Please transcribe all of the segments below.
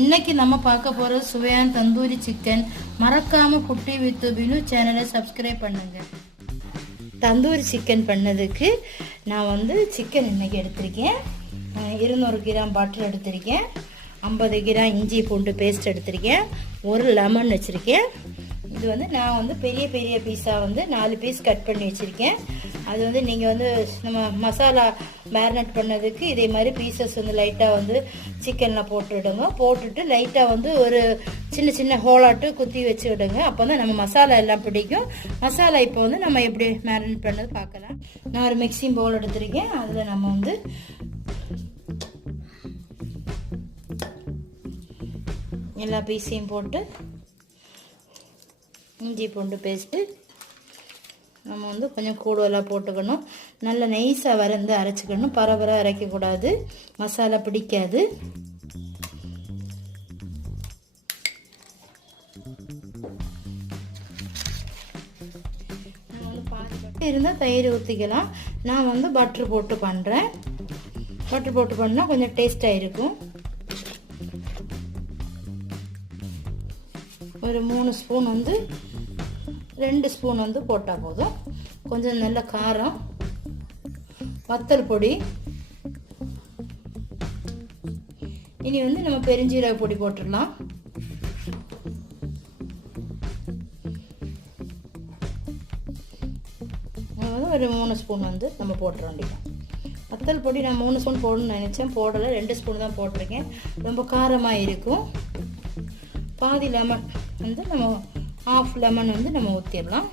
இன்னைக்கு நம்ம பார்க்க போற சுவையான தந்தூரி சிக்கன். மறக்காம குட்டி வித் பினு சேனலை சப்ஸ்கிரைப் பண்ணுங்க. தந்தூரி சிக்கன் பண்ணதுக்கு நான் சிக்கன் இன்னைக்கு எடுத்திருக்கேன். 200 கிராம் பட்டர் எடுத்திருக்கேன், 50 கிராம் இஞ்சி பூண்டு பேஸ்ட் எடுத்திருக்கேன், ஒரு லெமன் வச்சுருக்கேன். இது நான் பெரிய பெரிய பீஸாக 4 பீஸ் கட் பண்ணி வச்சுருக்கேன். அது நீங்கள் நம்ம மசாலா மேரினேட் பண்ணதுக்கு இதே மாதிரி பீசஸ் லைட்டாக சிக்கனில் போட்டுவிடுங்க. போட்டுட்டு லைட்டாக ஒரு சின்ன சின்ன ஹோலாட்டு குத்தி வச்சு விடுங்க. அப்போ தான் நம்ம மசாலா எல்லாம் பிடிக்கும். மசாலா இப்போ நம்ம எப்படி மேரினேட் பண்ணது பார்க்கலாம். நான் ஒரு மிக்சிங் பவுல் எடுத்திருக்கேன். அதில் நம்ம எல்லா பீஸையும் போட்டு இஞ்சி பூண்டு பேஸ்ட்டு நம்ம கொஞ்சம் கூடுதலாக போட்டுக்கணும். நல்ல நைஸாக வறந்து அரைச்சிக்கணும். பரபர அரைக்கக்கூடாது, மசாலா பிடிக்காது. இருந்தால் தயிர் ஊற்றிக்கலாம். நான் பட்டர் போட்டு பண்ணுறேன். பட்டர் போட்டு பண்ணால் கொஞ்சம் டேஸ்டாக இருக்கும். ஒரு 3 ஸ்பூன் 2 ஸ்பூன் போட்டால் போதும். கொஞ்சம் நல்ல காரம், வத்தல் பொடி. இனி நம்ம பெருஞ்சீரக பொடி போட்டுடலாம். ஒரு 3 ஸ்பூன் நம்ம போட்டுற வேண்டியதான். வத்தல் பொடி நான் 3 ஸ்பூன் போடணும்னு நினச்சேன், போடலை. 2 ஸ்பூன் தான் போட்டிருக்கேன். ரொம்ப காரமாக இருக்கும். பாதி லெமன் நம்ம ஹாஃப் லெமன் நம்ம ஊற்றிடலாம்.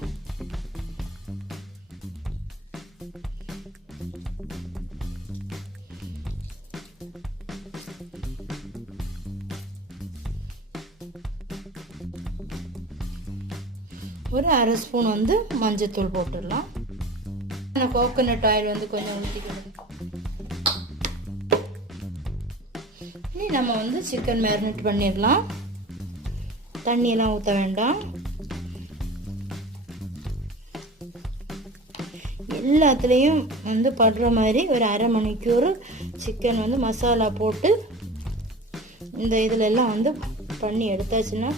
ஒரு அரை ஸ்பூன் மஞ்சத்தூள் போட்டுடலாம். கோகோனட் ஆயில் கொஞ்சம் ஊற்றிக்கணும். இனி நம்ம சிக்கன் மேரினேட் பண்ணிடலாம். தண்ணியெல்லாம் ஊற்ற வேண்டாம். எல்லாத்துலேயும் படுற மாதிரி ஒரு அரை மணிக்கூர் சிக்கன் மசாலா போட்டு இந்த இதில் எல்லாம் பண்ணி எடுத்தாச்சுன்னா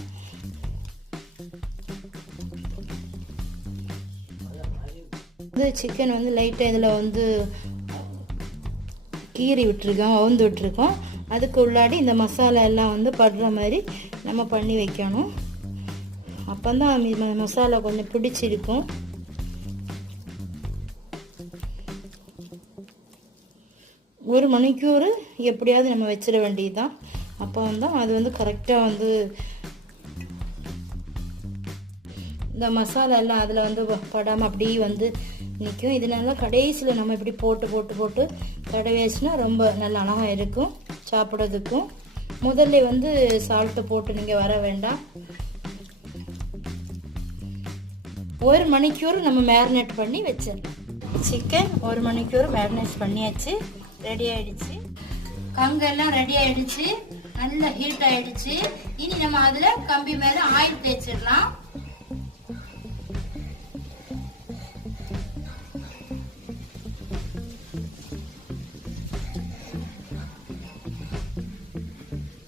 சிக்கன் லைட்டாக இதில் கீறி விட்டுருக்கோம், அவுந்து விட்டுருக்கோம். அதுக்கு உள்ளாடி இந்த மசாலா எல்லாம் படுற மாதிரி நம்ம பண்ணி வைக்கணும். அப்போ தான் மசாலா கொஞ்சம் பிடிச்சிருக்கும். ஒரு மணிக்கூர் எப்படியாவது நம்ம வச்சிட வேண்டியதுதான். அப்போ தான் அது கரெக்டாக இந்த மசாலா எல்லாம் அதில் படாமல் அப்படியே நிற்கும். இதனால கடைசியில் நம்ம இப்படி போட்டு போட்டு போட்டு தடவியாச்சுன்னா ரொம்ப நல்ல அழகாக இருக்கும் சாப்பிட்றதுக்கும். முதல்ல சால்ட்டு போட்டு நீங்கள் வர வேண்டாம். ஒரு மணிக்கூர் நம்ம மேரினேட் பண்ணி வச்சிடலாம். சிக்கன் 1 மணிக்கூர் மேரினேட் பண்ணியாச்சு, ரெடி ஆயிடுச்சு. கங்கெல்லாம் ரெடி ஆயிடுச்சு, நல்ல ஹீட் ஆயிடுச்சு. இனி நம்ம அதில் கம்பி மேலே ஆயில் தேய்ச்சிடலாம்.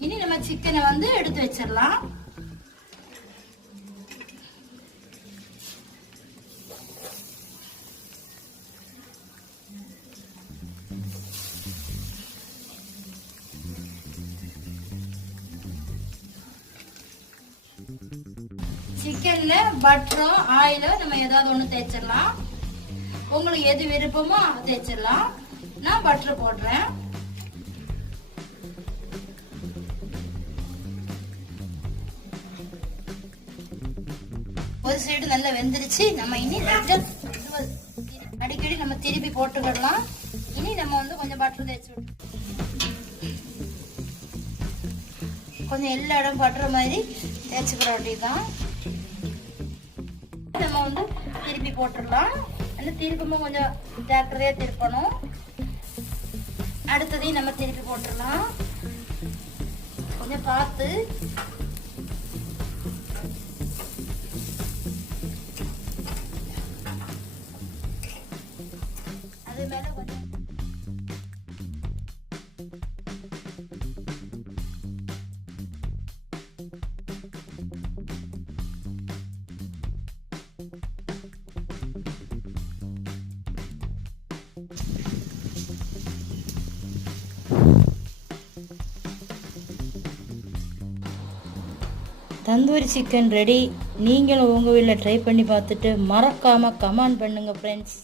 இனி நம்ம சிக்கனை எடுத்து வச்சிடலாம். சிக்கன்ல பட்டரோ ஆயிலோ நம்ம ஏதாவது ஒன்று தேய்ச்சிடலாம். உங்களுக்கு எது விருப்பமோ தேய்ச்சிடலாம். நான் பட்டர் போடுறேன். ஒரு சைடு நல்லா வெந்துருச்சு. நம்ம இனி அடிக்கடி நம்ம திருப்பி போட்டுக்கிடலாம். இனி நம்ம கொஞ்சம் பட்டர் தேய்ச்சி விட்டு கொஞ்சம் எல்லா இடம் பட்டுற மாதிரி தேய்ச்சிக்கிற வேண்டியதுதான். நம்ம திருப்பி போட்டுடலாம். திருப்பமும் கொஞ்சம் ஜாக்கிரதையா திருப்பணும். அடுத்ததையும் நம்ம திருப்பி போட்டுடலாம். கொஞ்சம் பார்த்து. அது மேல கொஞ்சம் தந்தூரி சிக்கன் ரெடி. நீங்களும் உங்கள் வீட்டில் ட்ரை பண்ணி பார்த்துட்டு மறக்காமல் கமெண்ட் பண்ணுங்கள் ஃப்ரெண்ட்ஸ்.